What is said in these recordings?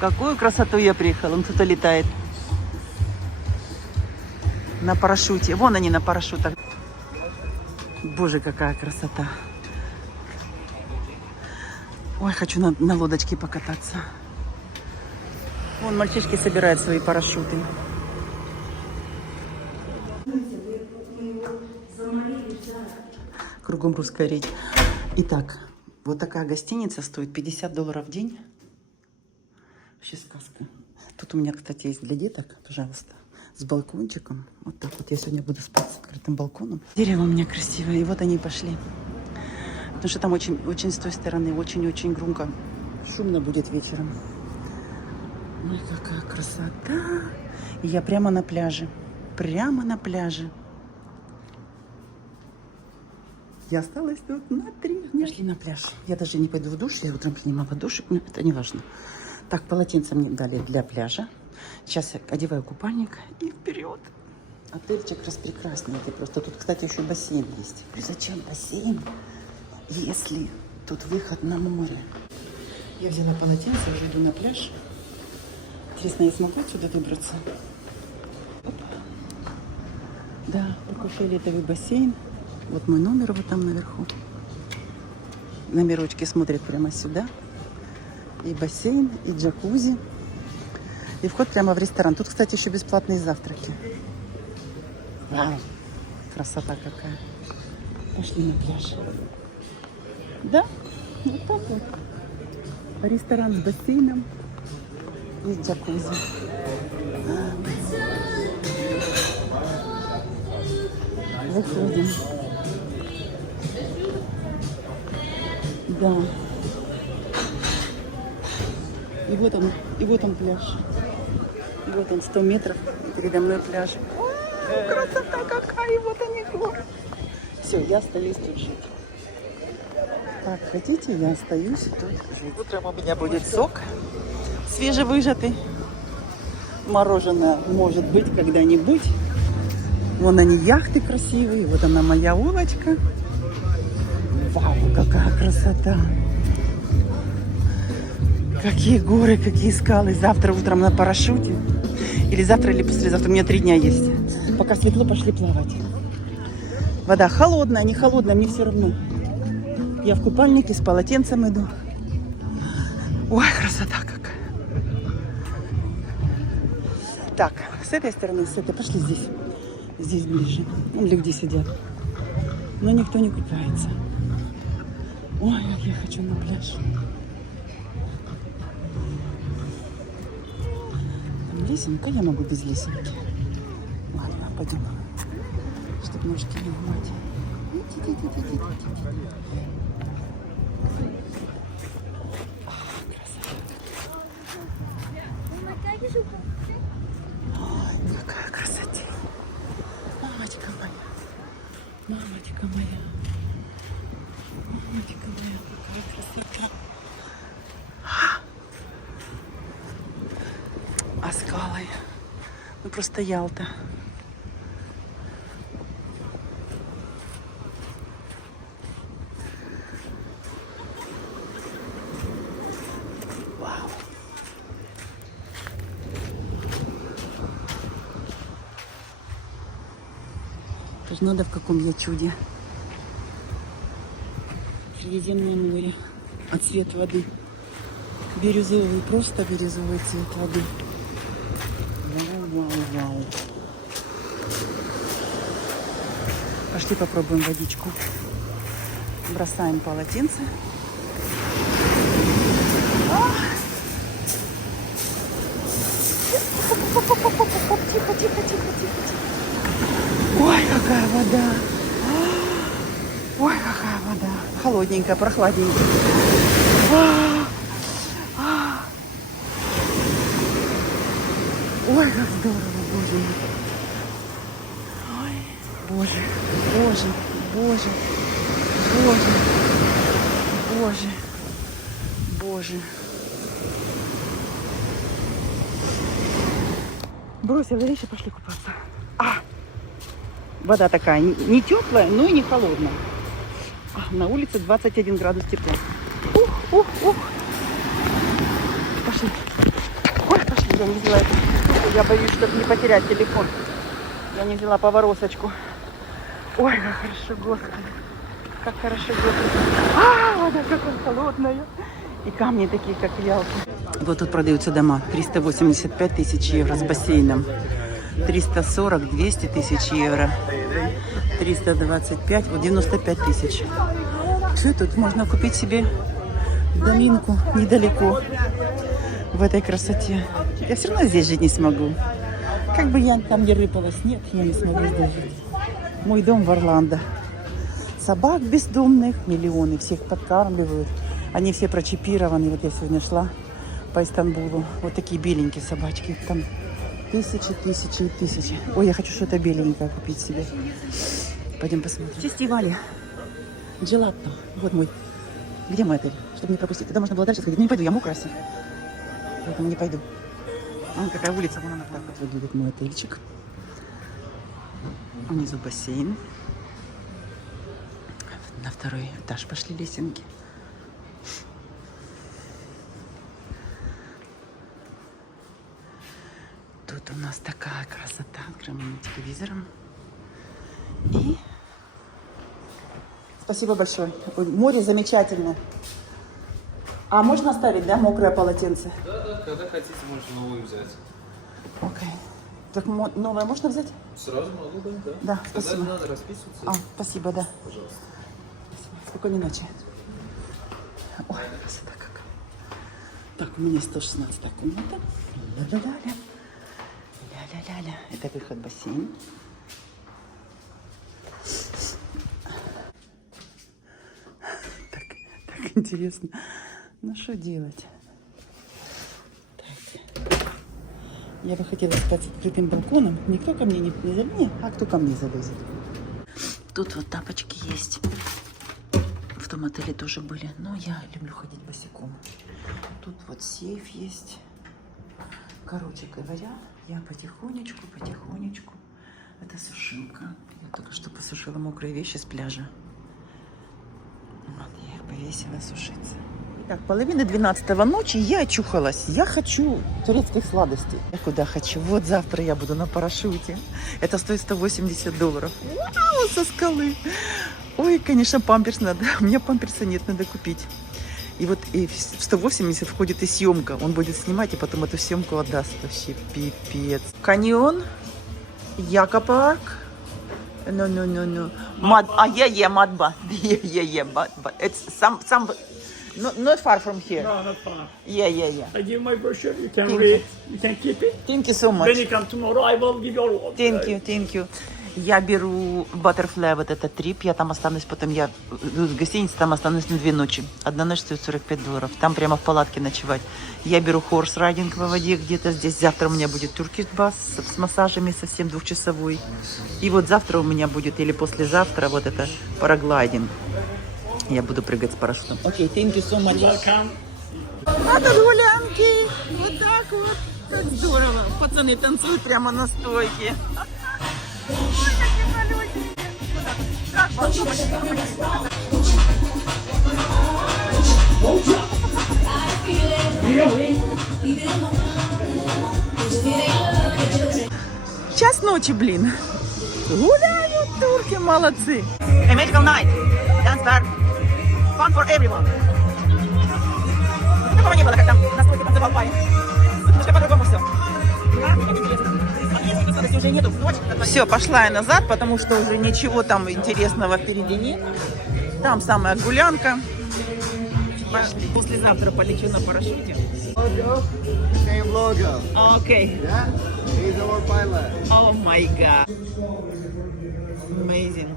какую красоту я приехала. Он кто-то летает на парашюте. Вон они на парашютах. Боже, какая красота. Ой, хочу на лодочке покататься. Вон мальчишки собирают свои парашюты. Кругом русская речь. Итак, вот такая гостиница стоит $50 в день. Вообще сказка. Тут у меня, кстати, есть для деток, пожалуйста, с балкончиком. Вот так вот я сегодня буду спать с открытым балконом. Дерево у меня красивое, и вот они пошли. Потому что там очень с той стороны, очень-очень громко. Шумно будет вечером. Ой, какая красота. И я прямо на пляже. Прямо на пляже. Я осталась тут на 3 дня. Пошли на пляж. Я даже не пойду в душ. Я утром принимала душ. Но это не важно. Так, полотенце мне дали для пляжа. Сейчас я одеваю купальник и вперед. Отельчик распрекрасненький. Просто тут, кстати, еще бассейн есть. И зачем бассейн, если тут выход на море? Я взяла полотенце, уже иду на пляж. Интересно, я смогу отсюда выбраться? Оп. Да, такой фиолетовый бассейн. Вот мой номер вот там наверху. Номерочки смотрят прямо сюда. И бассейн, и джакузи. И вход прямо в ресторан. Тут, кстати, еще бесплатные завтраки. Вау! Красота какая. Пошли на пляж. Да, вот так вот. Ресторан с бассейном и джакузи. Выходим. Да. И вот он пляж. И вот он 100 метров. И передо мной пляж. О, красота какая! И вот они горы. Все, я остаюсь тут жить. Как хотите, я остаюсь тут жить. Утром у меня будет сок свежевыжатый. Мороженое может быть когда-нибудь. Вон они, яхты красивые. Вот она, моя улочка. Вау, какая красота! Какие горы, какие скалы. Завтра утром на парашюте. Или завтра, или послезавтра. У меня 3 дня есть. Пока светло, пошли плавать. Вода холодная, не холодная, мне все равно. Я в купальнике с полотенцем иду. Ой, красота какая. Так, с этой стороны, с этой. Пошли здесь. Здесь ближе. Вон люди сидят. Но никто не купается. Ой, как я хочу на пляж. Там лесенка, я могу без лесенки. Ладно, пойдем. Чтобы ножки не ломать. Ой, какая красота. Мамочка моя. Мамочка моя. Мамочка моя, какая красота. А скалы. Ну просто Ялта. Вау. Тоже надо, в каком я чуде. Средиземное море. А цвет воды бирюзовый, просто бирюзовый цвет воды. Вау, вау, вау. Пошли попробуем водичку. Бросаем полотенце. Тихо, тихо, тихо, тихо. Ой, какая вода. Ой, какая вода. Холодненькая, прохладненькая. Ой, как здорово, боже мой. Ой, боже, боже, боже, боже, боже, боже. Бросила вещи, пошли купаться. Вода такая не теплая, но и не холодная. На улице 21 градус тепла. Ух, ух, ух. Пошли. Я не взяла эту штуку. Я боюсь, чтобы не потерять телефон. Я не взяла поворосочку. Ой, как хорошо, господи. Как хорошо, господи. Вода какая холодная. И камни такие, как в Ялте. Вот тут продаются дома. 385 тысяч евро с бассейном. 340, 200 тысяч евро. 325, вот 95 тысяч. Все, тут можно купить себе доминку недалеко. В этой красоте. Я все равно здесь жить не смогу. Как бы я там не рыпалась, нет, я не смогу здесь жить. Мой дом в Орландо. Собак бездомных миллионы, всех подкармливают. Они все прочипированы. Вот я сегодня шла по Истанбулу. Вот такие беленькие собачки. Там тысячи, тысячи и тысячи. Ой, я хочу что-то беленькое купить себе. Пойдем посмотрим. Фестивали. Джелатто. Вот мой. Где мой отель? Чтобы не пропустить. Когда можно было дальше сходить. Ну не пойду, я мокрая. Поэтому не пойду. Вон какая улица. Вон она так вот выглядит, мой отельчик. Внизу бассейн. На второй этаж пошли лесенки. Тут у нас такая красота. Откроем телевизором. И спасибо большое. Море замечательное. А можно оставить, да, мокрое полотенце? Да, когда хотите, можете новую взять. Окей. Так новое можно взять? Сразу могу, да. Да, Когда спасибо. надо расписываться. Спасибо, да. Пожалуйста. Спокойной ночи. Ой, красота как. Так, у меня 116 комната. Ля-ля-ля-ля. Ля-ля-ля-ля. Это выход в бассейн. Так интересно. Ну, что делать? Так. Я бы хотела спать с открытым балконом. Никто ко мне не залезет. А кто ко мне залезет? Тут вот тапочки есть. В том отеле тоже были. Но я люблю ходить босиком. Тут вот сейф есть. Короче говоря, я потихонечку. Это сушилка. Я только что посушила мокрые вещи с пляжа. Вот, я их повесила сушиться. Итак, 11:30 ночи я очухалась. Я хочу турецких сладостей. Я куда хочу? Вот завтра я буду на парашюте. Это стоит $180. Вау, со скалы. Ой, конечно, памперс надо. У меня памперса нет, надо купить. И вот и в 180 входит и съемка. Он будет снимать, и потом эту съемку отдаст. Вообще пипец. Каньон. Якопарк. No. Mud. Madba. But it's some. Not far from here. No, not far. Yeah. I give my brochure. You can Thank read. You can keep it. Thank you so much. When you come tomorrow, I will give you all. Thank you. Я беру Butterfly, вот этот трип. Я там останусь, потом я в гостинице там останусь на 2 ночи. Одна ночь стоит $45. Там прямо в палатке ночевать. Я беру хорс райдинг по воде где-то здесь. Завтра у меня будет Turkish бас с массажами совсем 2-часовой. И вот завтра у меня будет, или послезавтра, вот это параглайдинг. Я буду прыгать с парашютом. Окей, thank you so much. Welcome. А тут гулянки. Вот так вот. Как здорово. Пацаны танцуют прямо на стойке. Ой, какие малюсенькие. Как вам? Час ночи, блин. Гуляют турки, молодцы. A magical night. Dance bar. Fun for everyone. Такого не было, как там на стойке танцевал парень. Немножко по-другому все. Уже нету. Все, пошла я назад, потому что уже ничего там интересного впереди нет. Там самая гулянка. Пошли. Послезавтра полечу на парашюте. Same logo. Окей. Yeah? He's our pilot. О май гад. Amazing.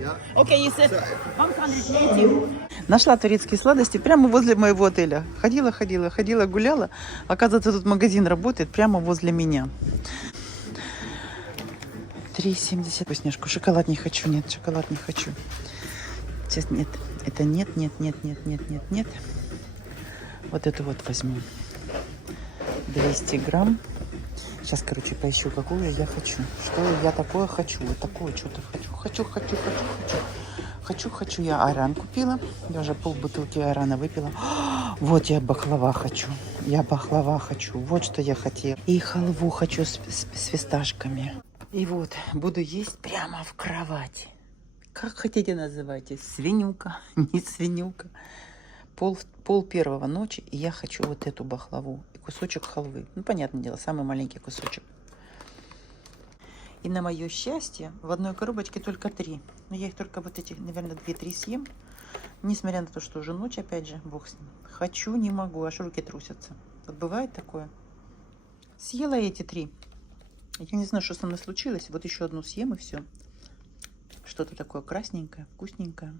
Yeah. Окей, you said 180. Нашла турецкие сладости прямо возле моего отеля. Ходила, гуляла. Оказывается, тут магазин работает прямо возле меня. 3,70. Вкусняшку. Шоколад не хочу. Нет, шоколад не хочу. Сейчас нет. Это нет. Вот эту вот возьму. 200 грамм. Сейчас, короче, поищу, какую я хочу. Что я такое хочу. Вот такое что-то хочу. Я айран купила. Я уже полбутылки айрана выпила. Вот я баклава хочу. Я бахлава хочу. Вот что я хотела. И халву хочу с фисташками. И вот буду есть прямо в кровати. Как хотите называйте. Свинюка, не свинюка. Пол первого ночи, и я хочу вот эту бахлаву. И кусочек халвы. Ну, понятное дело, самый маленький кусочек. И на мое счастье, в одной коробочке только 3. Но я их только вот эти, наверное, 2-3 съем. Несмотря на то, что уже ночь, опять же, бог с ним. Хочу, не могу, аж руки трусятся. Вот бывает такое. Съела эти 3. Я не знаю, что со мной случилось. Вот еще одну съем, и все. Что-то такое красненькое, вкусненькое.